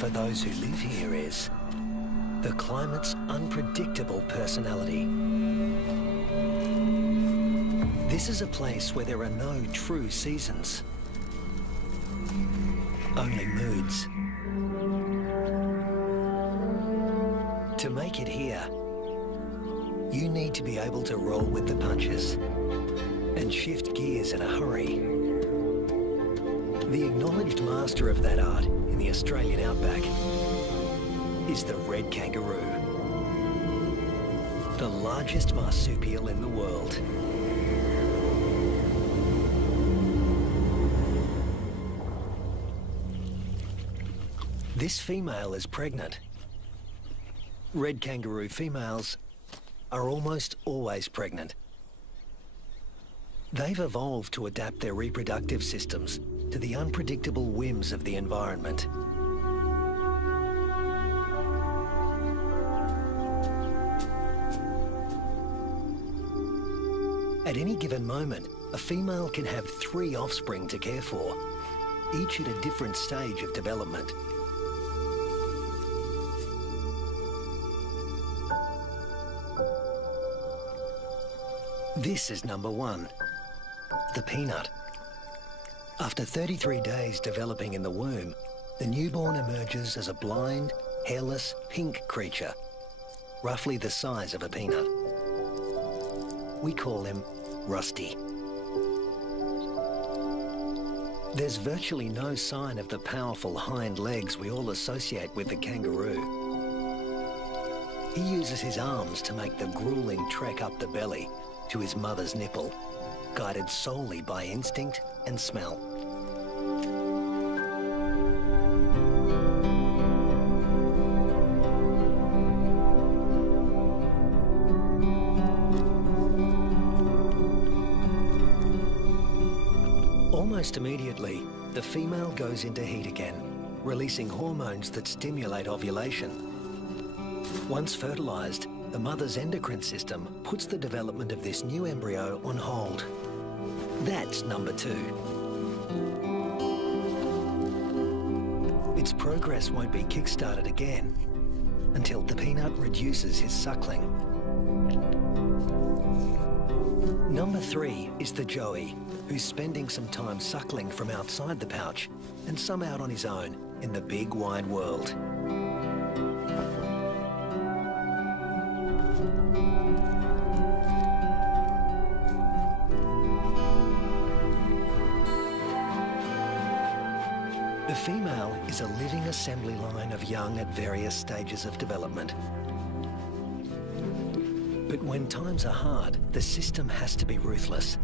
for those who live here is the climate's unpredictable personality. This is a place where there are no true seasons, only moods. To make it here, you need to be able to roll with the punches and shift gears in a hurry. The acknowledged master of that art in the Australian outback is the red kangaroo, the largest marsupial in the world. This female is pregnant. Red kangaroo females are almost always pregnant. They've evolved to adapt their reproductive systems to the unpredictable whims of the environment. At any given moment, a female can have 3 offspring to care for, each at a different stage of development. This is number 1, the peanut. After 33 days developing in the womb, the newborn emerges as a blind, hairless, pink creature, roughly the size of a peanut. We call him Rusty. There's virtually no sign of the powerful hind legs we all associate with the kangaroo. He uses his arms to make the grueling trek up the belly to his mother's nipple, guided solely by instinct and smell. Almost immediately, the female goes into heat again, releasing hormones that stimulate ovulation. Once fertilized, the mother's endocrine system puts the development of this new embryo on hold. That's number 2. Its progress won't be kick-started again until the peanut reduces his suckling. Number 3 is the joey, who's spending some time suckling from outside the pouch and some out on his own in the big wide world. The female is a living assembly line of young at various stages of development. But when times are hard, the system has to be ruthless.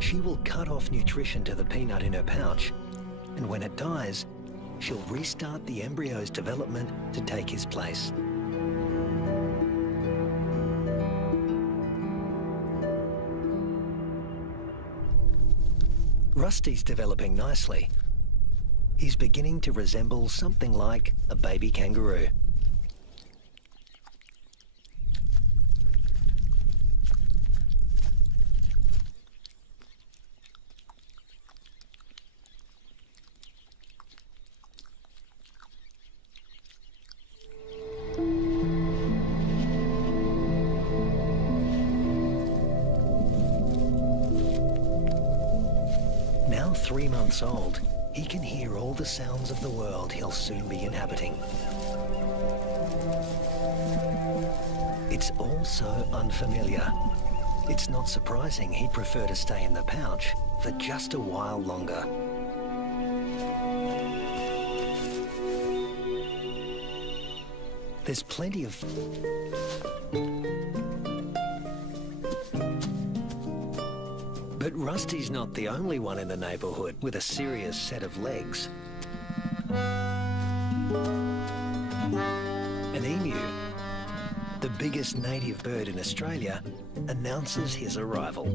She will cut off nutrition to the peanut in her pouch, and when it dies, she'll restart the embryo's development to take his place. Rusty's developing nicely. He's beginning to resemble something like a baby kangaroo. Now 3 months old, he can hear all the sounds of the world he'll soon be inhabiting. It's all so unfamiliar. It's not surprising he'd prefer to stay in the pouch for just a while longer. There's plenty of... But Rusty's not the only one in the neighborhood with a serious set of legs. An emu, the biggest native bird in Australia, announces his arrival.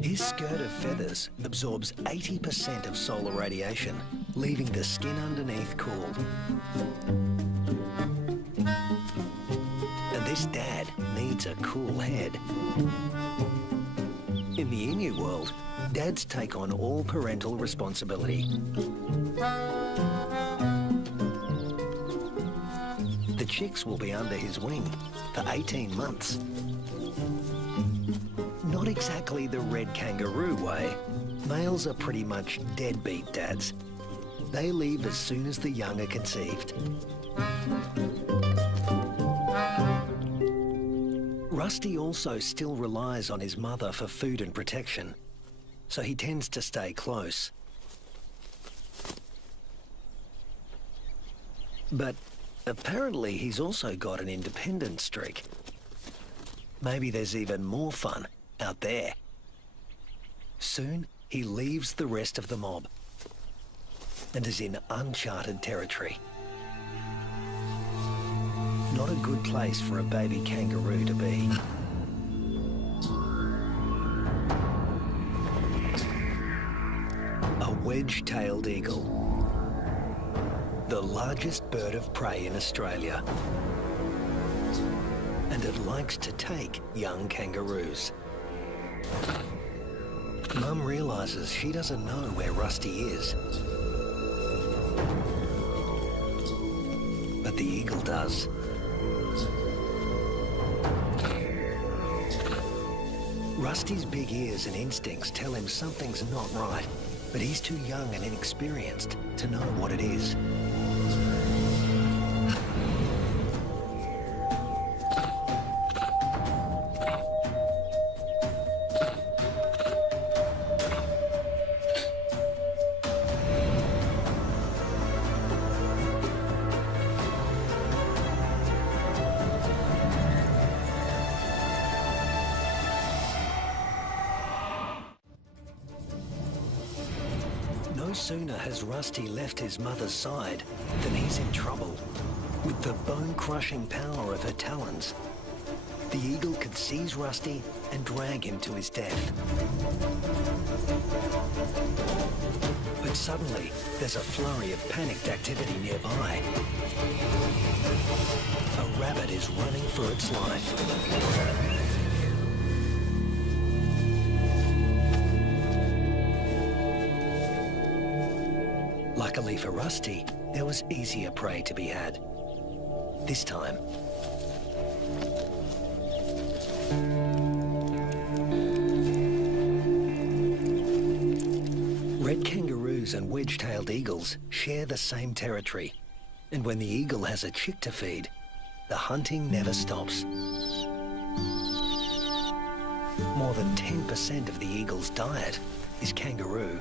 His skirt of feathers absorbs 80% of solar radiation, leaving the skin underneath cool. And this dad needs a cool head. In the Emu world, dads take on all parental responsibility. The chicks will be under his wing for 18 months. Not exactly the red kangaroo way. Males are pretty much deadbeat dads. They leave as soon as the young are conceived. Rusty also still relies on his mother for food and protection, so he tends to stay close. But apparently he's also got an independent streak. Maybe there's even more fun out there. Soon he leaves the rest of the mob and is in uncharted territory. Not a good place for a baby kangaroo to be. A wedge-tailed eagle, the largest bird of prey in Australia. And it likes to take young kangaroos. Mum realises she doesn't know where Rusty is. But the eagle does. Rusty's big ears and instincts tell him something's not right, but he's too young and inexperienced to know what it is. No sooner has Rusty left his mother's side than he's in trouble. With the bone-crushing power of her talons, the eagle could seize Rusty and drag him to his death. But suddenly, there's a flurry of panicked activity nearby. A rabbit is running for its life. Luckily for Rusty, there was easier prey to be had. This time, red kangaroos and wedge-tailed eagles share the same territory. And when the eagle has a chick to feed, the hunting never stops. More than 10% of the eagle's diet is kangaroo.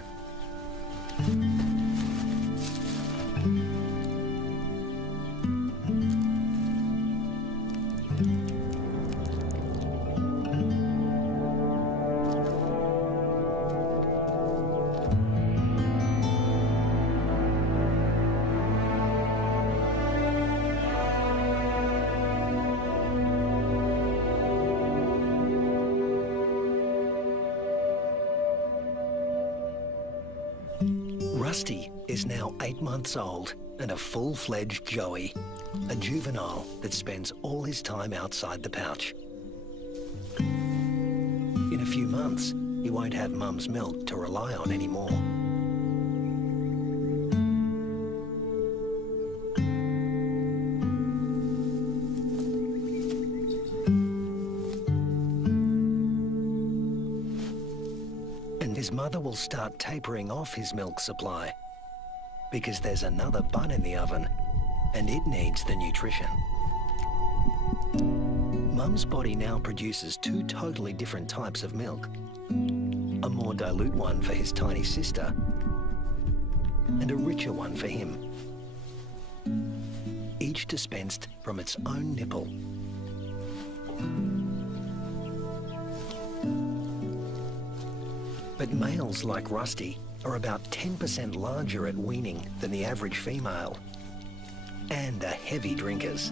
Rusty is now 8 months old and a full-fledged joey, a juvenile that spends all his time outside the pouch. In a few months, he won't have Mum's milk to rely on anymore. His mother will start tapering off his milk supply because there's another bun in the oven and it needs the nutrition. Mum's body now produces 2 totally different types of milk. A more dilute one for his tiny sister and a richer one for him. Each dispensed from its own nipple. But males like Rusty are about 10% larger at weaning than the average female, and are heavy drinkers.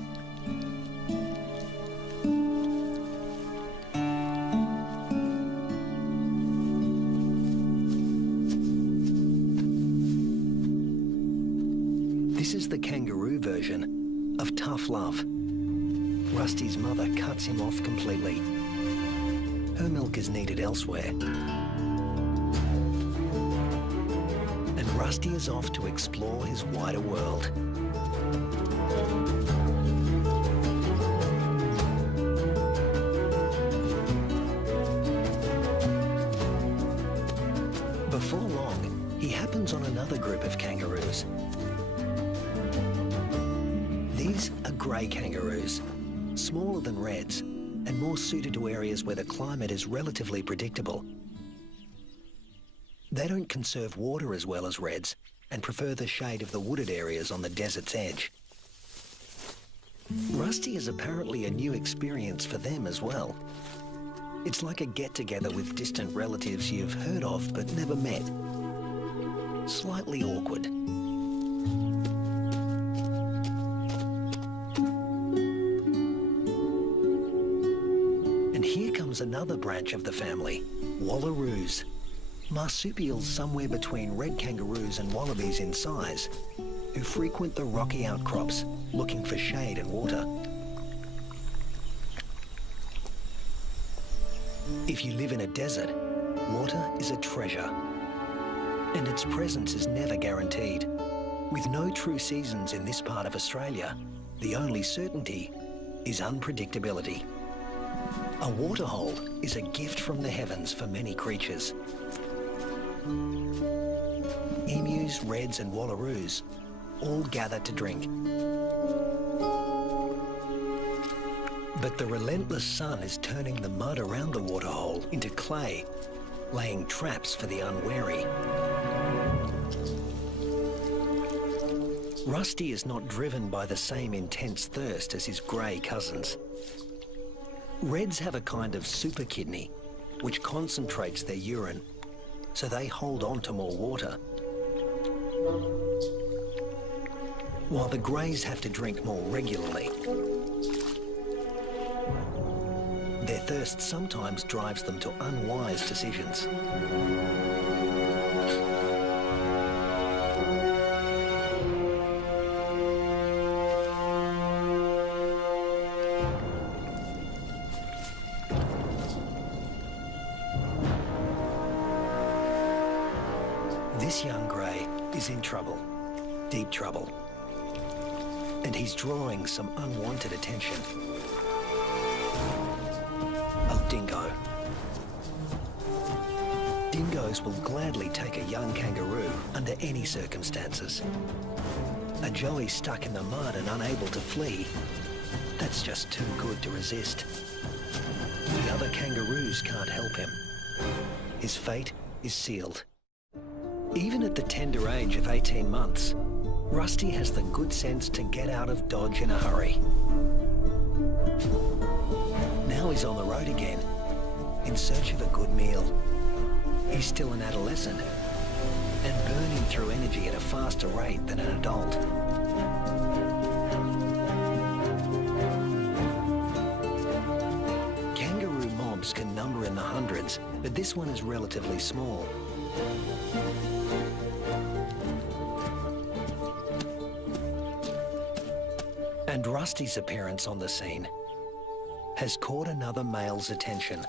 This is the kangaroo version of tough love. Rusty's mother cuts him off completely. her milk is needed elsewhere. And Rusty is off to explore his wider world. Before long, he happens on another group of kangaroos. These are grey kangaroos, smaller than reds and more suited to areas where the climate is relatively predictable. They don't conserve water as well as reds and prefer the shade of the wooded areas on the desert's edge. Rusty is apparently a new experience for them as well. It's like a get-together with distant relatives you've heard of but never met. Slightly awkward. And here comes another branch of the family, wallaroos. Marsupials somewhere between red kangaroos and wallabies in size, who frequent the rocky outcrops looking for shade and water. If you live in a desert, water is a treasure, and its presence is never guaranteed. With no true seasons in this part of Australia, the only certainty is unpredictability. A waterhole is a gift from the heavens for many creatures. Emus, reds and wallaroos all gather to drink. But the relentless sun is turning the mud around the waterhole into clay, laying traps for the unwary. Rusty is not driven by the same intense thirst as his grey cousins. Reds have a kind of super kidney, which concentrates their urine, so they hold on to more water. While the greys have to drink more regularly. Their thirst sometimes drives them to unwise decisions. This young grey is in trouble, deep trouble, and he's drawing some unwanted attention. A dingo. Dingoes will gladly take a young kangaroo under any circumstances. A joey stuck in the mud and unable to flee, that's just too good to resist. The other kangaroos can't help him. His fate is sealed. Even at the tender age of 18 months, Rusty has the good sense to get out of Dodge in a hurry. Now he's on the road again, in search of a good meal. He's still an adolescent, and burning through energy at a faster rate than an adult. Kangaroo mobs can number in the hundreds, but this one is relatively small. And Rusty's appearance on the scene has caught another male's attention.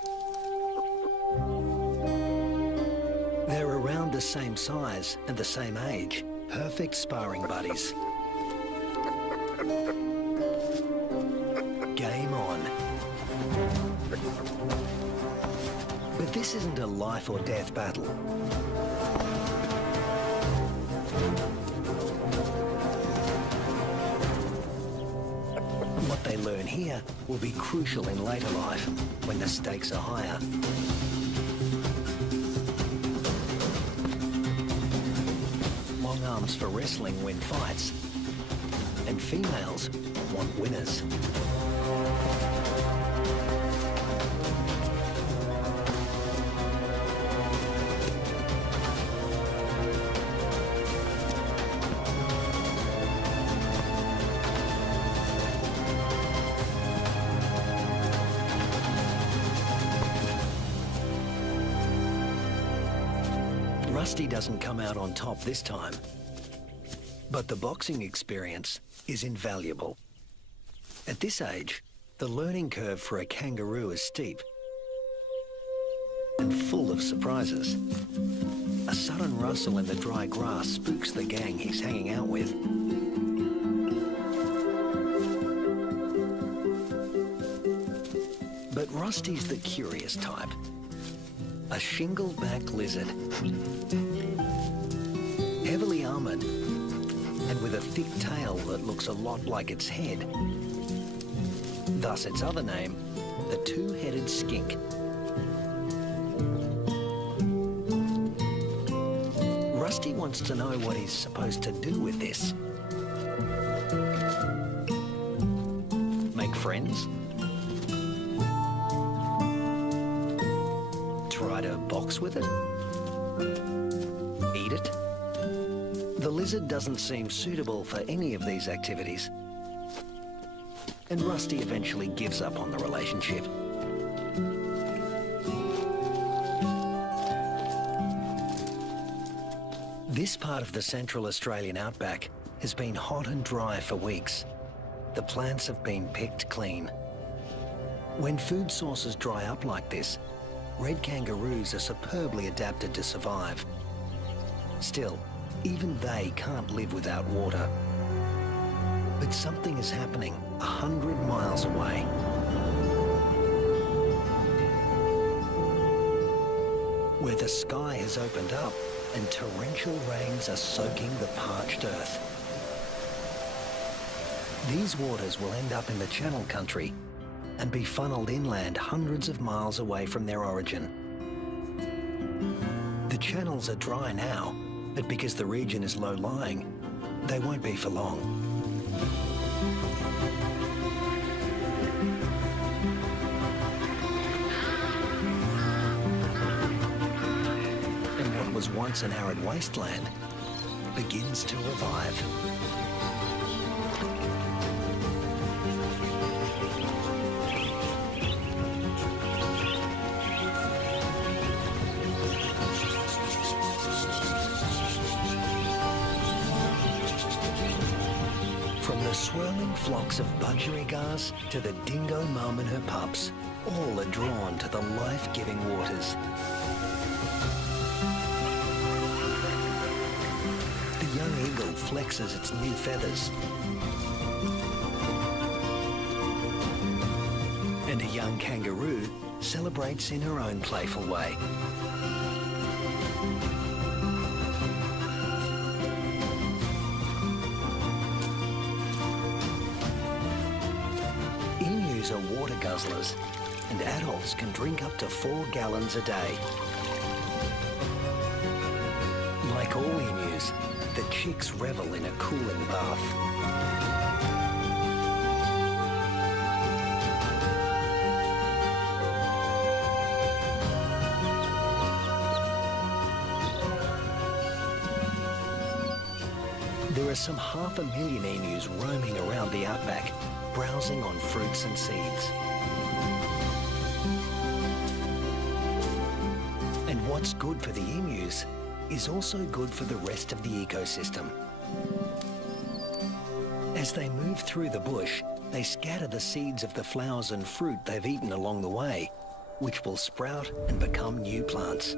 They're around the same size and the same age, perfect sparring buddies. Game on. But this isn't a life or death battle. What they learn here will be crucial in later life, when the stakes are higher. Long arms for wrestling win fights, and females want winners. Rusty doesn't come out on top this time, but the boxing experience is invaluable. At this age, the learning curve for a kangaroo is steep. and full of surprises. A sudden rustle in the dry grass spooks the gang he's hanging out with. But Rusty's the curious type. A shingle-back lizard. Heavily armoured and with a thick tail that looks a lot like its head. Thus its other name, the two-headed skink. Rusty wants to know what he's supposed to do with this. Make friends? Try to box with it? Eat it? The lizard doesn't seem suitable for any of these activities. And Rusty eventually gives up on the relationship. This part of the Central Australian outback has been hot and dry for weeks. The plants have been picked clean. When food sources dry up like this, red kangaroos are superbly adapted to survive. Still, even they can't live without water. But something is happening 100 miles away. Where the sky has opened up and torrential rains are soaking the parched earth. These waters will end up in the Channel Country and be funneled inland hundreds of miles away from their origin. The channels are dry now, but because the region is low-lying, they won't be for long. And what was once an arid wasteland begins to revive. From the swirling flocks of budgerigars to the dingo mum and her pups, all are drawn to the life-giving waters. The young eagle flexes its new feathers. And a young kangaroo celebrates in her own playful way. Emus are water guzzlers, and adults can drink up to 4 gallons a day. Like all emus, the chicks revel in a cooling bath. There are some 500,000 emus roaming around the outback, browsing on fruits and seeds. And what's good for the emus is also good for the rest of the ecosystem. As they move through the bush, they scatter the seeds of the flowers and fruit they've eaten along the way, which will sprout and become new plants.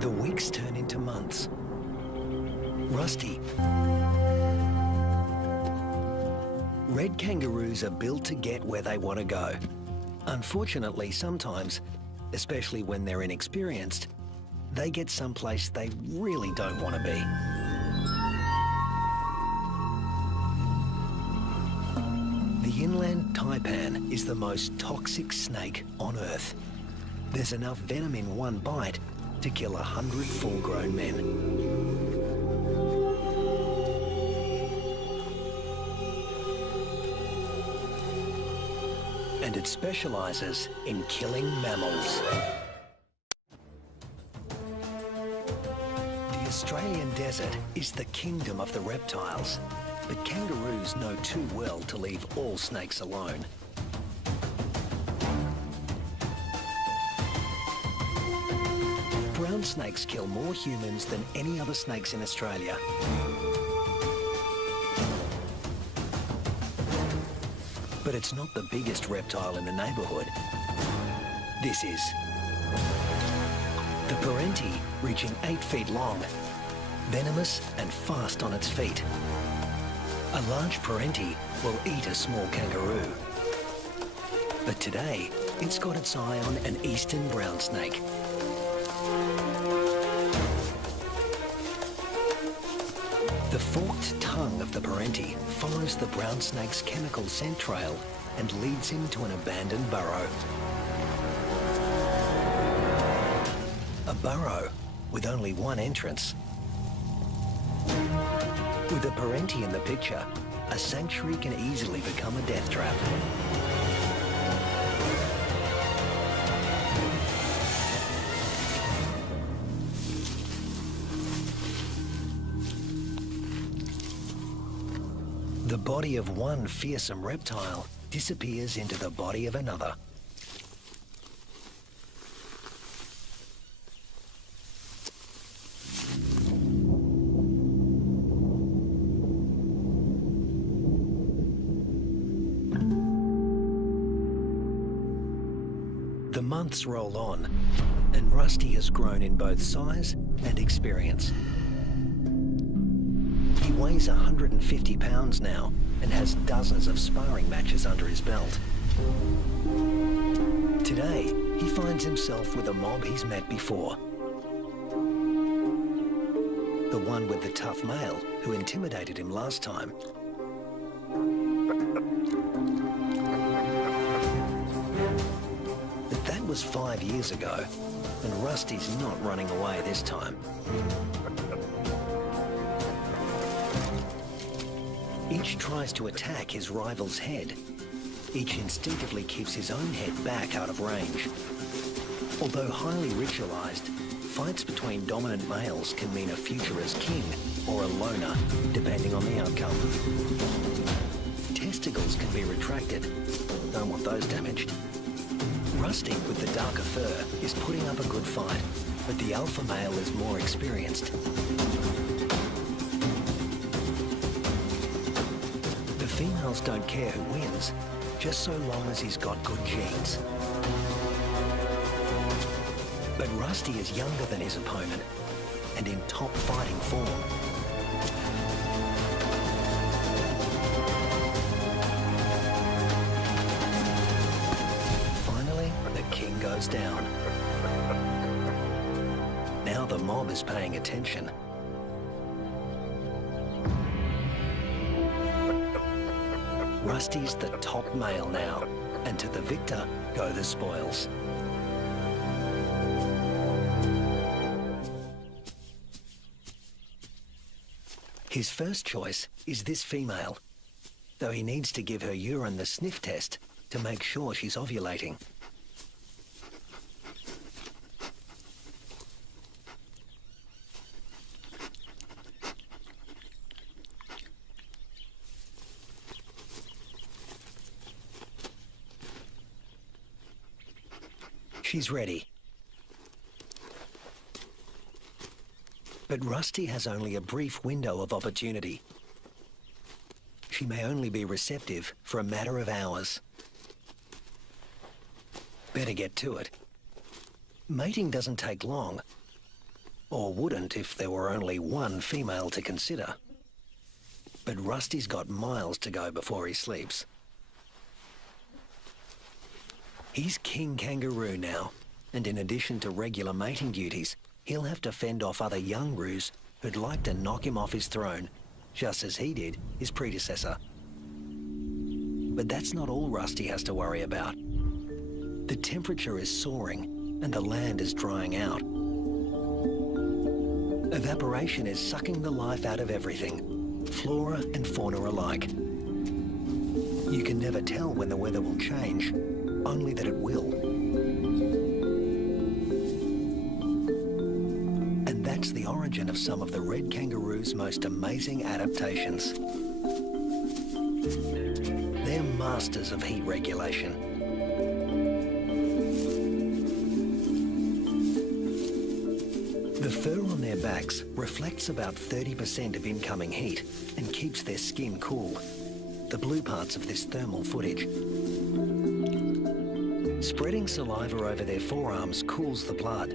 The weeks turn into months. Rusty. Red kangaroos are built to get where they want to go. Unfortunately, sometimes, especially when they're inexperienced, they get someplace they really don't want to be. The inland taipan is the most toxic snake on Earth. There's enough venom in one bite to kill 100 full-grown men. And it specialises in killing mammals. The Australian desert is the kingdom of the reptiles, but kangaroos know too well to leave all snakes alone. Brown snakes kill more humans than any other snakes in Australia. But it's not the biggest reptile in the neighbourhood. This is. The Parenti, reaching 8 feet long, venomous and fast on its feet. A large Parenti will eat a small kangaroo. But today, it's got its eye on an eastern brown snake. The forked tongue of the Parenti follows the brown snake's chemical scent trail and leads him to an abandoned burrow. A burrow with only one entrance. With a Parenti in the picture, a sanctuary can easily become a death trap. The body of one fearsome reptile disappears into the body of another. The months roll on, and Rusty has grown in both size and experience. He weighs 150 pounds now and has dozens of sparring matches under his belt. Today, he finds himself with a mob he's met before. The one with the tough male who intimidated him last time. But that was 5 years ago, and Rusty's not running away this time. Each tries to attack his rival's head. Each instinctively keeps his own head back out of range. Although highly ritualized, fights between dominant males can mean a future as king or a loner, depending on the outcome. Testicles can be retracted. Don't want those damaged. Rusty, with the darker fur, is putting up a good fight, but the alpha male is more experienced. Females don't care who wins, just so long as he's got good genes. But Rusty is younger than his opponent and in top fighting form. Finally, the king goes down. Now the mob is paying attention. Rusty's the top male now, and to the victor go the spoils. His first choice is this female, though he needs to give her urine the sniff test to make sure she's ovulating. She's ready. But Rusty has only a brief window of opportunity. She may only be receptive for a matter of hours. Better get to it. Mating doesn't take long, or wouldn't if there were only one female to consider. But Rusty's got miles to go before he sleeps. He's King Kangaroo now, and in addition to regular mating duties, he'll have to fend off other young roos who'd like to knock him off his throne, just as he did his predecessor. But that's not all Rusty has to worry about. The temperature is soaring, and the land is drying out. Evaporation is sucking the life out of everything, flora and fauna alike. You can never tell when the weather will change, only that it will. And that's the origin of some of the red kangaroo's most amazing adaptations. They're masters of heat regulation. The fur on their backs reflects about 30% of incoming heat and keeps their skin cool. the blue parts of this thermal footage. Spreading saliva over their forearms cools the blood,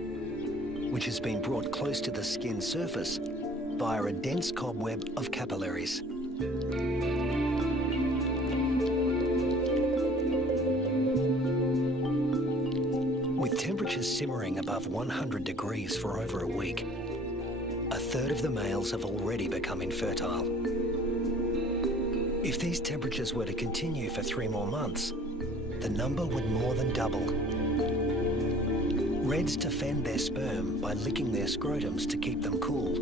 which has been brought close to the skin surface via a dense cobweb of capillaries. With temperatures simmering above 100 degrees for over a week, a third of the males have already become infertile. If these temperatures were to continue for 3 more months, the number would more than double. Reds defend their sperm by licking their scrotums to keep them cool.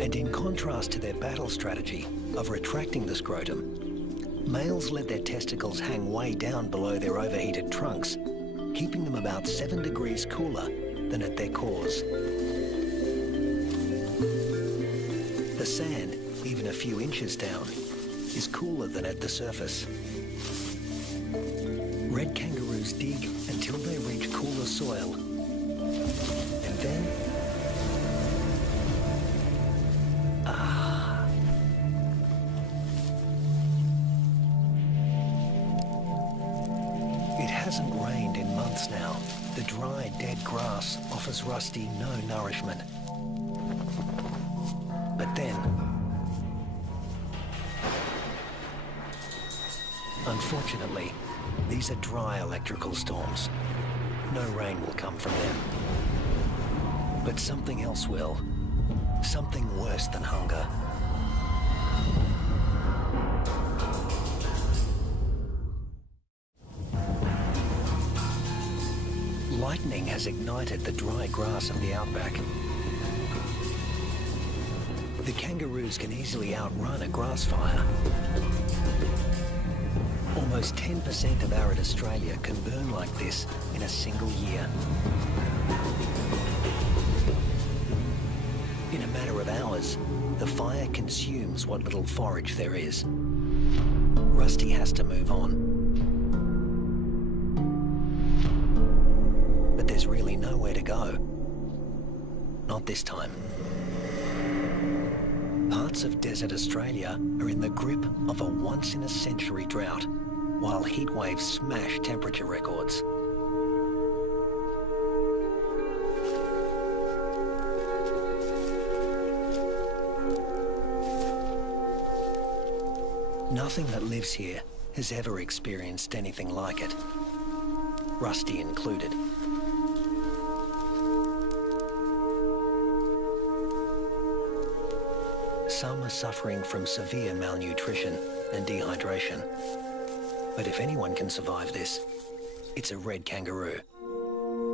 And in contrast to their battle strategy of retracting the scrotum, males let their testicles hang way down below their overheated trunks, keeping them about 7 degrees cooler than at their cores. The sand, even a few inches down, is cooler than at the surface. Red kangaroos dig until they reach cooler soil, and then it hasn't rained in months now. The dry, dead grass offers Rusty no nourishment. But then, unfortunately, these are dry electrical storms. No rain will come from them. But something else will. Something worse than hunger. Lightning has ignited the dry grass of the outback. The kangaroos can easily outrun a grass fire. Almost 10% of arid Australia can burn like this in a single year. In a matter of hours, the fire consumes what little forage there is. Rusty has to move on. But there's really nowhere to go. Not this time. Parts of desert Australia are in the grip of a once-in-a-century drought, while heat waves smash temperature records. Nothing that lives here has ever experienced anything like it, Rusty included. Some are suffering from severe malnutrition and dehydration. But if anyone can survive this, it's a red kangaroo.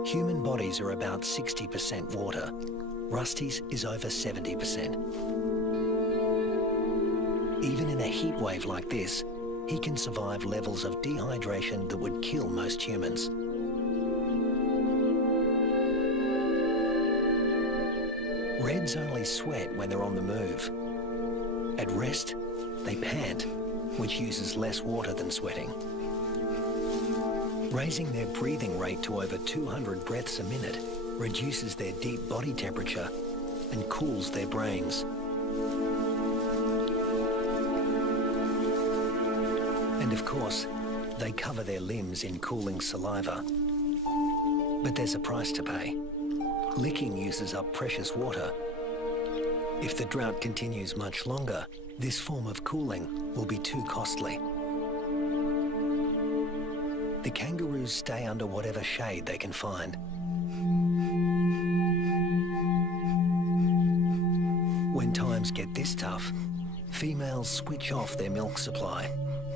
Human bodies are about 60% water. Rusty's is over 70%. Even in a heat wave like this, he can survive levels of dehydration that would kill most humans. Reds only sweat when they're on the move. At rest, they pant, which uses less water than sweating. Raising their breathing rate to over 200 breaths a minute reduces their deep body temperature and cools their brains. And of course, they cover their limbs in cooling saliva. But there's a price to pay. Licking uses up precious water. If the drought continues much longer, this form of cooling will be too costly. The kangaroos stay under whatever shade they can find. When times get this tough, females switch off their milk supply.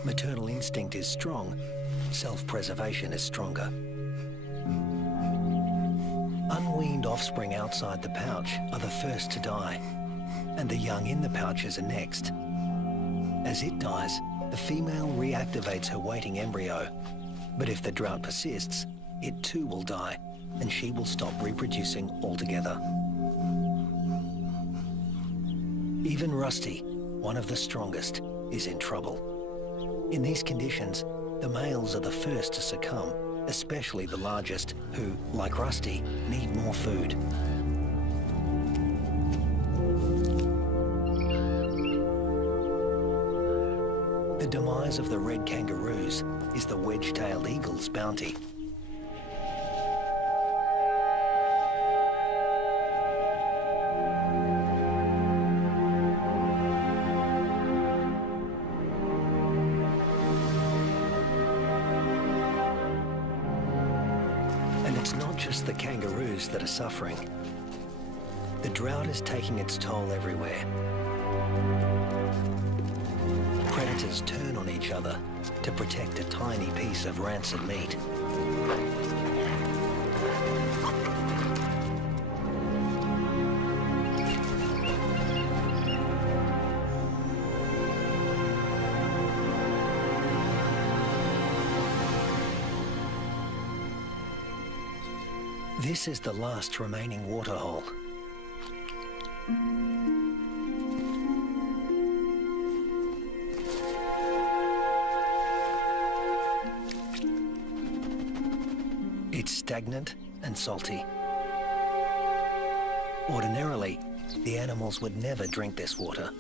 Maternal instinct is strong, self-preservation is stronger. Unweaned offspring outside the pouch are the first to die, and the young in the pouches are next. As it dies, the female reactivates her waiting embryo. But if the drought persists, it too will die, and she will stop reproducing altogether. Even Rusty, one of the strongest, is in trouble. In these conditions, the males are the first to succumb, especially the largest, who, like Rusty, need more food. prize of the red kangaroos is the wedge-tailed eagle's bounty. And it's not just the kangaroos that are suffering. The drought is taking its toll everywhere. Predators turn on each other to protect a tiny piece of rancid meat. This is the last remaining waterhole. It's stagnant and salty. Ordinarily, the animals would never drink this water.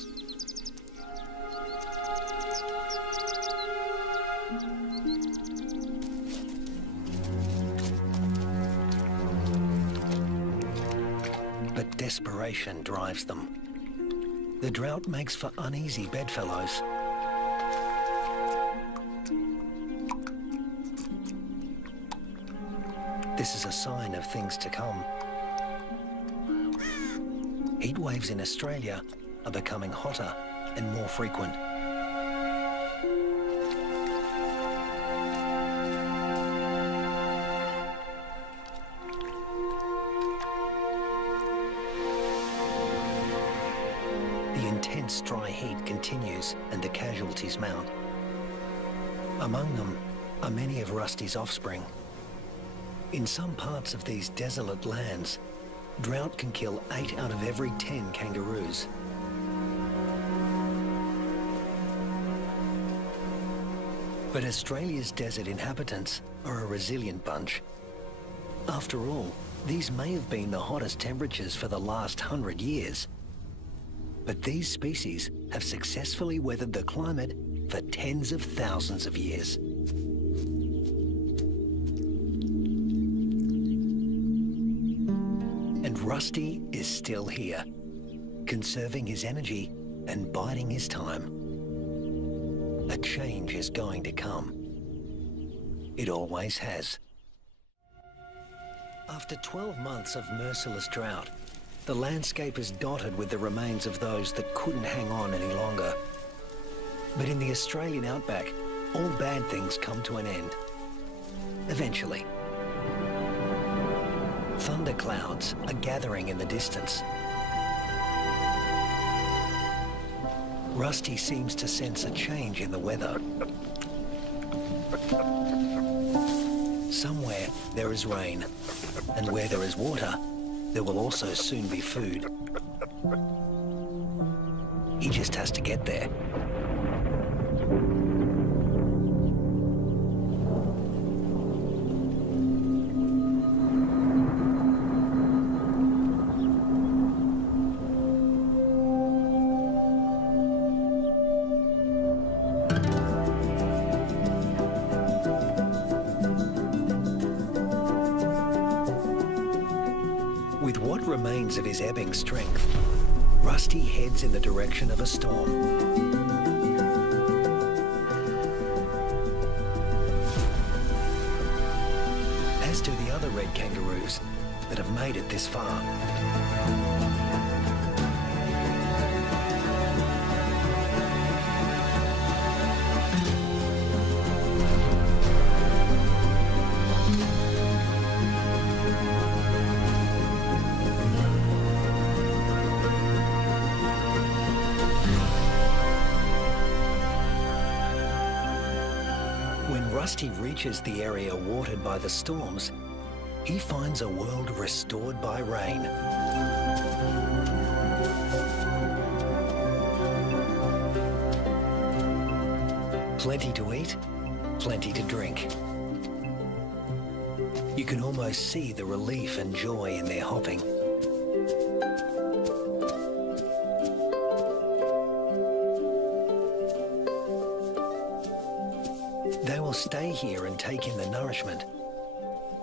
But desperation drives them. The drought makes for uneasy bedfellows. This is a sign of things to come. Heat waves in Australia are becoming hotter and more frequent. The intense dry heat continues and the casualties mount. Among them are many of Rusty's offspring. In some parts of these desolate lands, drought can kill 8 out of every 10 kangaroos. But Australia's desert inhabitants are a resilient bunch. After all, these may have been the hottest temperatures for the last 100 years. But these species have successfully weathered the climate for tens of thousands of years. And Rusty is still here, conserving his energy and biding his time. A change is going to come. It always has. After 12 months of merciless drought, the landscape is dotted with the remains of those that couldn't hang on any longer. But in the Australian outback, all bad things come to an end. Eventually. Thunderclouds are gathering in the distance. Rusty seems to sense a change in the weather. Somewhere there is rain, and where there is water, there will also soon be food. He just has to get there. With what remains of his ebbing strength, Rusty heads in the direction of a storm. As do the other red kangaroos that have made it this far. When Rusty reaches the area watered by the storms, he finds a world restored by rain. Plenty to eat, plenty to drink. You can almost see the relief and joy in their hopping. They will stay here and take in the nourishment.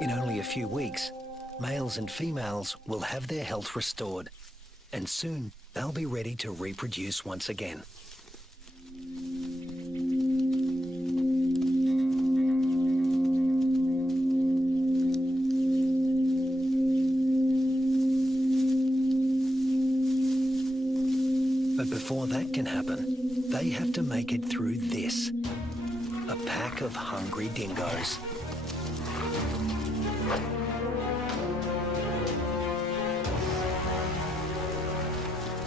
In only a few weeks, males and females will have their health restored, and soon they'll be ready to reproduce once again. But before that can happen, they have to make it through this, a pack of hungry dingoes.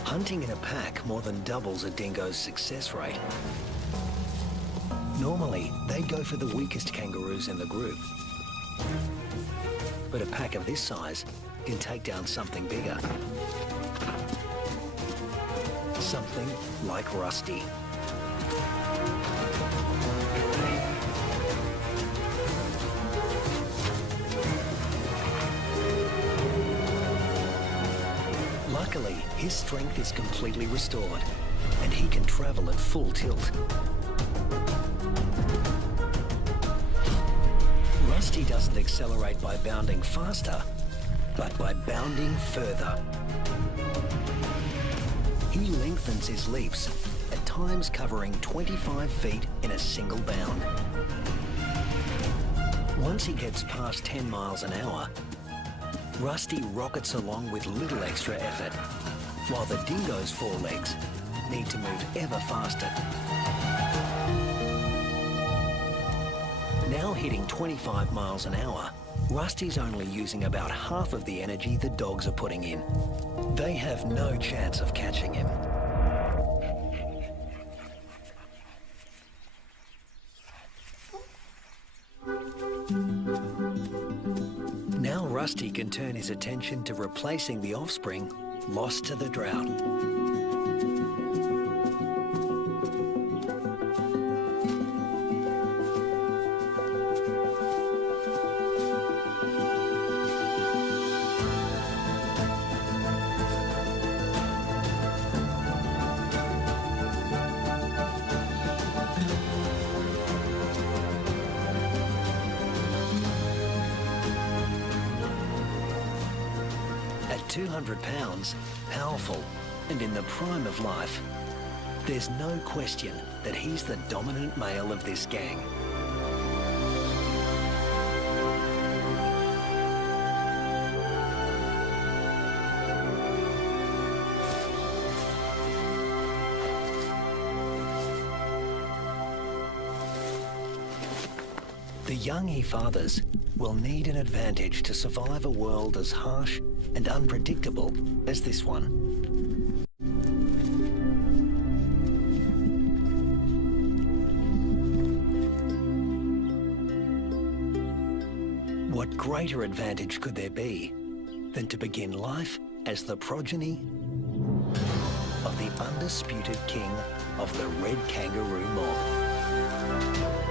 Hunting in a pack more than doubles a dingo's success rate. Normally, they'd go for the weakest kangaroos in the group. But a pack of this size can take down something bigger. Something like Rusty. Luckily, his strength is completely restored, and he can travel at full tilt. Rusty doesn't accelerate by bounding faster, but by bounding further. He lengthens his leaps, at times covering 25 feet in a single bound. Once he gets past 10 miles an hour, Rusty rockets along with little extra effort, while the dingo's forelegs need to move ever faster. Now hitting 25 miles an hour, Rusty's only using about half of the energy the dogs are putting in. They have no chance of catching him. Now Rusty can turn his attention to replacing the offspring lost to the drought. At 200 pounds, powerful, and in the prime of life, there's no question that he's the dominant male of this gang. The young he fathers will need an advantage to survive a world as harsh and unpredictable as this one. What greater advantage could there be than to begin life as the progeny of the undisputed king of the red kangaroo mob?